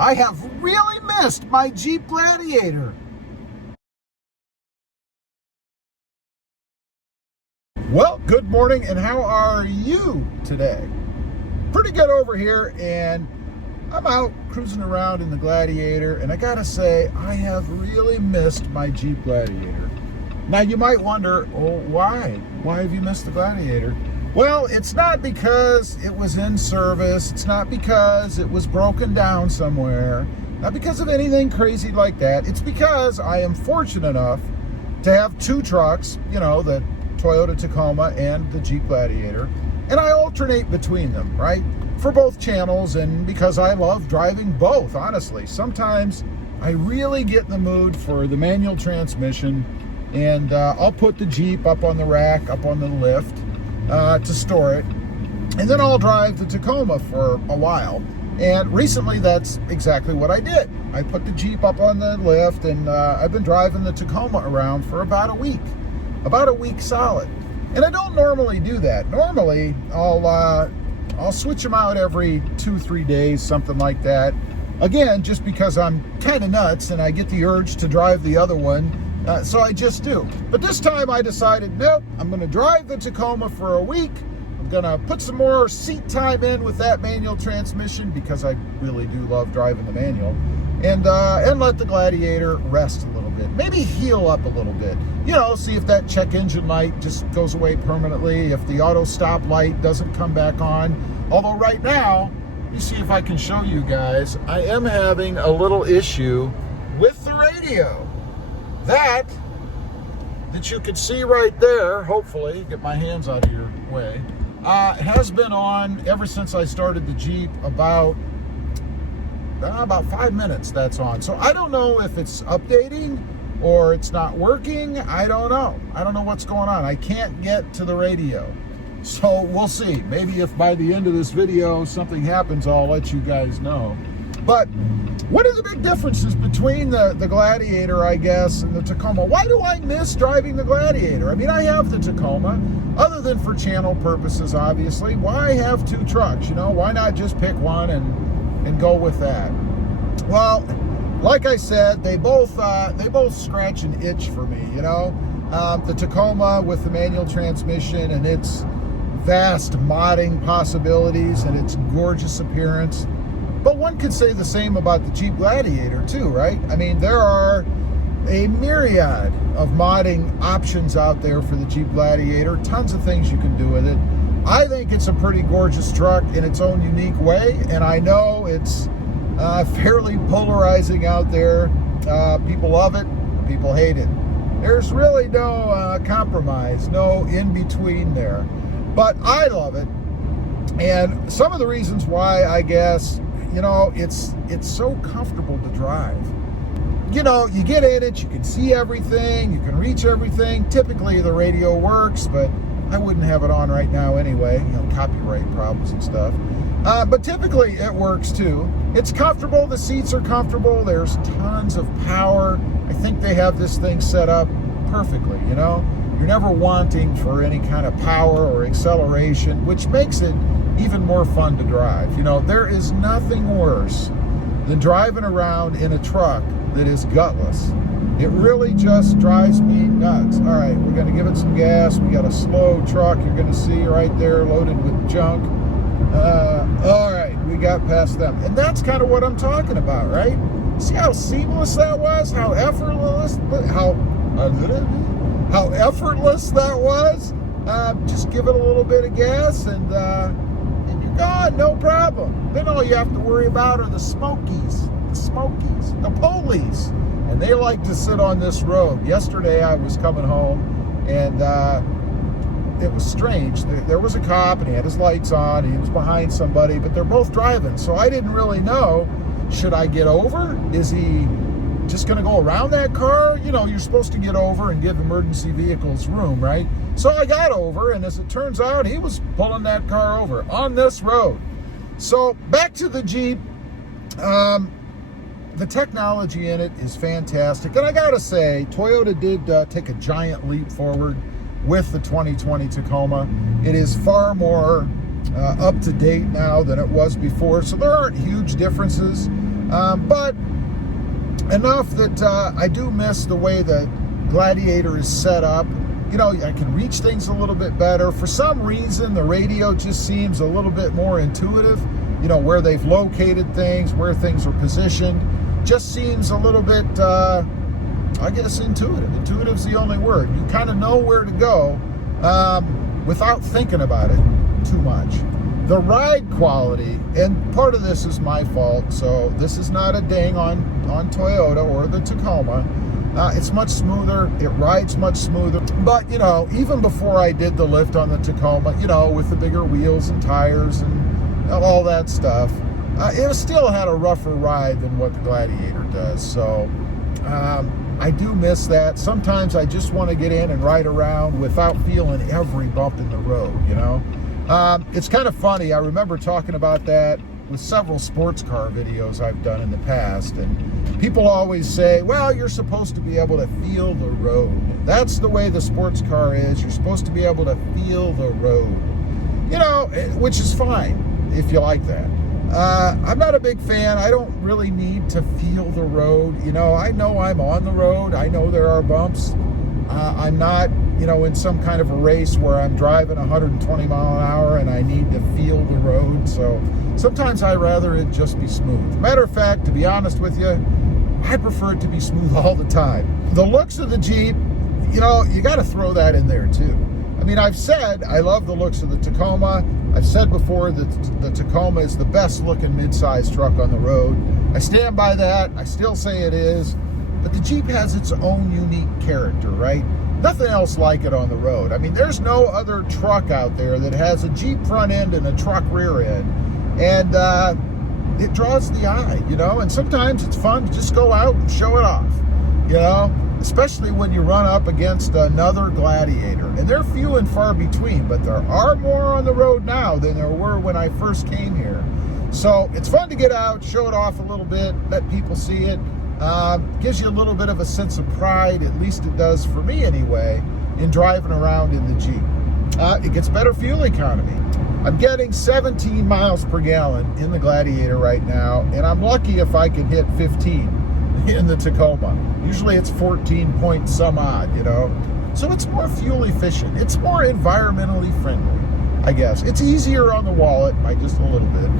I have really missed my Jeep Gladiator. Well, good morning, and how are you today? Pretty good over here, and I'm out cruising around in the Gladiator, and I gotta say, I have really missed my Jeep Gladiator. Now, you might wonder, oh, why? Why have you missed the Gladiator? Well, it's not because it was in service. It's not because it was broken down somewhere. Not because of anything crazy like that. It's because I am fortunate enough to have two trucks, you know, the Toyota Tacoma and the Jeep Gladiator, and I alternate between them, right? For both channels, and because I love driving both, honestly. Sometimes I really get in the mood for the manual transmission, and I'll put the Jeep up on the rack, up on the lift, to store it, and then I'll drive the Tacoma for a while. And recently that's exactly what I did. I put the Jeep up on the lift, and I've been driving the Tacoma around for about a week solid. And I don't normally do that. Normally I'll switch them out every 2-3 days, something like that. Again, just because I'm kind of nuts and I get the urge to drive the other one. So I just do. But this time I decided, nope, I'm going to drive the Tacoma for a week. I'm going to put some more seat time in with that manual transmission, because I really do love driving the manual. And let the Gladiator rest a little bit. Maybe heal up a little bit. You know, see if that check engine light just goes away permanently, if the auto stop light doesn't come back on. Although right now, let me see if I can show you guys, I am having a little issue with the radio. That you can see right there, hopefully, get my hands out of your way, has been on ever since I started the Jeep. About 5 minutes that's on. So I don't know if it's updating or it's not working. I don't know what's going on. I can't get to the radio. So we'll see. Maybe if by the end of this video something happens, I'll let you guys know. But what are the big differences between the Gladiator, I guess, and the Tacoma? Why do I miss driving the Gladiator? I mean, I have the Tacoma, other than for channel purposes, obviously. Why have two trucks? You know, why not just pick one and go with that? Well, like I said, they both scratch an itch for me, you know. The Tacoma with the manual transmission and its vast modding possibilities and its gorgeous appearance. But one could say the same about the Jeep Gladiator too, right? I mean, there are a myriad of modding options out there for the Jeep Gladiator. Tons of things you can do with it. I think it's a pretty gorgeous truck in its own unique way, and I know it's fairly polarizing out there. People love it, people hate it. There's really no compromise, no in-between there. But I love it, and some of the reasons why, I guess, you know, it's so comfortable to drive. You know, you get in it, you can see everything, you can reach everything. Typically the radio works, but I wouldn't have it on right now anyway, you know, copyright problems and stuff. But typically it works too. It's comfortable, the seats are comfortable, there's tons of power. I think they have this thing set up perfectly, you know. You're never wanting for any kind of power or acceleration, which makes it even more fun to drive. You know, there is nothing worse than driving around in a truck that is gutless. It really just drives me nuts. All right, we're gonna give it some gas. We got a slow truck, you're gonna see right there, loaded with junk. All right, we got past them. And that's kind of what I'm talking about, right? See how seamless that was? How effortless, how effortless that was? Just give it a little bit of gas and you're gone, no problem. Then all you have to worry about are the smokies, the police. And they like to sit on this road. Yesterday I was coming home, and it was strange. There was a cop, and he had his lights on, and he was behind somebody, but they're both driving. So I didn't really know, should I get over? Is he just gonna go around that car? You know, you're supposed to get over and give emergency vehicles room, right? So I got over, and as it turns out, he was pulling that car over on this road. So back to the Jeep. The technology in it is fantastic. And I gotta say, Toyota did take a giant leap forward with the 2020 Tacoma. It is far more up to date now than it was before. So there aren't huge differences. But enough that I do miss the way the Gladiator is set up. You know, I can reach things a little bit better. For some reason, the radio just seems a little bit more intuitive. You know, where they've located things, where things are positioned, just seems a little bit, I guess, intuitive. Intuitive's the only word. You kind of know where to go without thinking about it too much. The ride quality, and part of this is my fault, so this is not a ding on Toyota or the Tacoma. It's much smoother. It rides much smoother. But, you know, even before I did the lift on the Tacoma, you know, with the bigger wheels and tires and all that stuff, it still had a rougher ride than what the Gladiator does. So I do miss that. Sometimes I just want to get in and ride around without feeling every bump in the road, you know. It's kind of funny. I remember talking about that with several sports car videos I've done in the past, and people always say, well, you're supposed to be able to feel the road. That's the way the sports car is. You're supposed to be able to feel the road, you know, which is fine if you like that. I'm not a big fan. I don't really need to feel the road. You know I'm on the road. I know there are bumps. I'm not, you know, in some kind of a race where I'm driving 120 mile an hour and I need to feel the road. So sometimes I'd rather it just be smooth. Matter of fact, to be honest with you, I prefer it to be smooth all the time. The looks of the Jeep, you know, you got to throw that in there too. I mean, I've said I love the looks of the Tacoma. I've said before that the Tacoma is the best looking mid-size truck on the road. I stand by that. I still say it is. But the Jeep has its own unique character, right? Nothing else like it on the road. I mean, there's no other truck out there that has a Jeep front end and a truck rear end. And it draws the eye, you know? And sometimes it's fun to just go out and show it off, you know? Especially when you run up against another Gladiator. And they're few and far between, but there are more on the road now than there were when I first came here. So it's fun to get out, show it off a little bit, let people see it. Gives you a little bit of a sense of pride, at least it does for me anyway, in driving around in the Jeep. It gets better fuel economy. I'm getting 17 miles per gallon in the Gladiator right now, and I'm lucky if I can hit 15 in the Tacoma. Usually it's 14 point some odd, you know. So it's more fuel efficient. It's more environmentally friendly, I guess. It's easier on the wallet by just a little bit.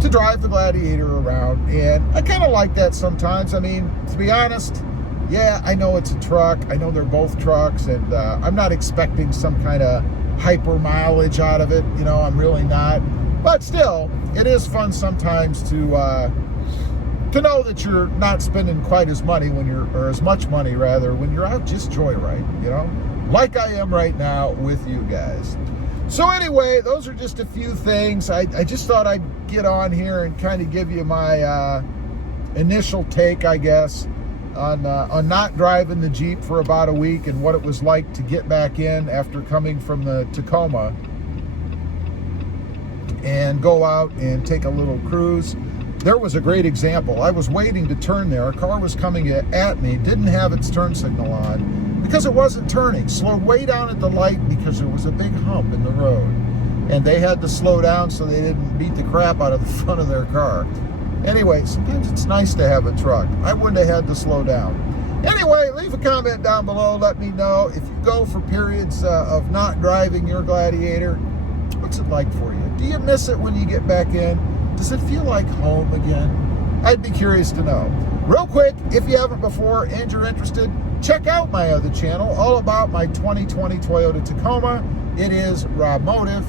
To drive the Gladiator around, and I kind of like that sometimes. I mean, to be honest, yeah, I know it's a truck. I know they're both trucks, and I'm not expecting some kind of hyper mileage out of it. You know, I'm really not. But still, it is fun sometimes to know that you're not spending quite as money or as much money rather, when you're out just joyriding, you know, like I am right now with you guys. So anyway, those are just a few things. I just thought I'd get on here and kind of give you my initial take, I guess, on not driving the Jeep for about a week and what it was like to get back in after coming from the Tacoma and go out and take a little cruise. There was a great example. I was waiting to turn there. A car was coming at me, didn't have its turn signal on because it wasn't turning. Slowed way down at the light because there was a big hump in the road. And they had to slow down so they didn't beat the crap out of the front of their car. Anyway, sometimes it's nice to have a truck. I wouldn't have had to slow down. Anyway, leave a comment down below. Let me know if you go for periods of not driving your Gladiator. What's it like for you? Do you miss it when you get back in? Does it feel like home again? I'd be curious to know. Real quick, if you haven't before and you're interested, check out my other channel all about my 2020 Toyota Tacoma. It is Robmotive.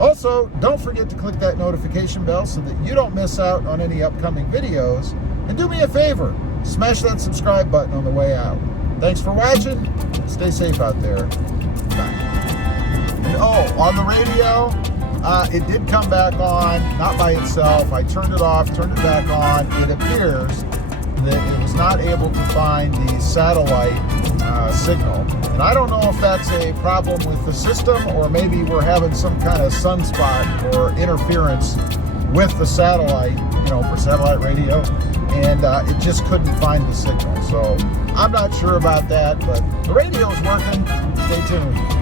Also, don't forget to click that notification bell so that you don't miss out on any upcoming videos. And do me a favor, smash that subscribe button on the way out. Thanks for watching. Stay safe out there. Bye. And on the radio, it did come back on, not by itself. I turned it off, turned it back on. It appears that it was not able to find the satellite signal. And I don't know if that's a problem with the system or maybe we're having some kind of sunspot or interference with the satellite, you know, for satellite radio. And it just couldn't find the signal. So I'm not sure about that, but the radio's working. Stay tuned.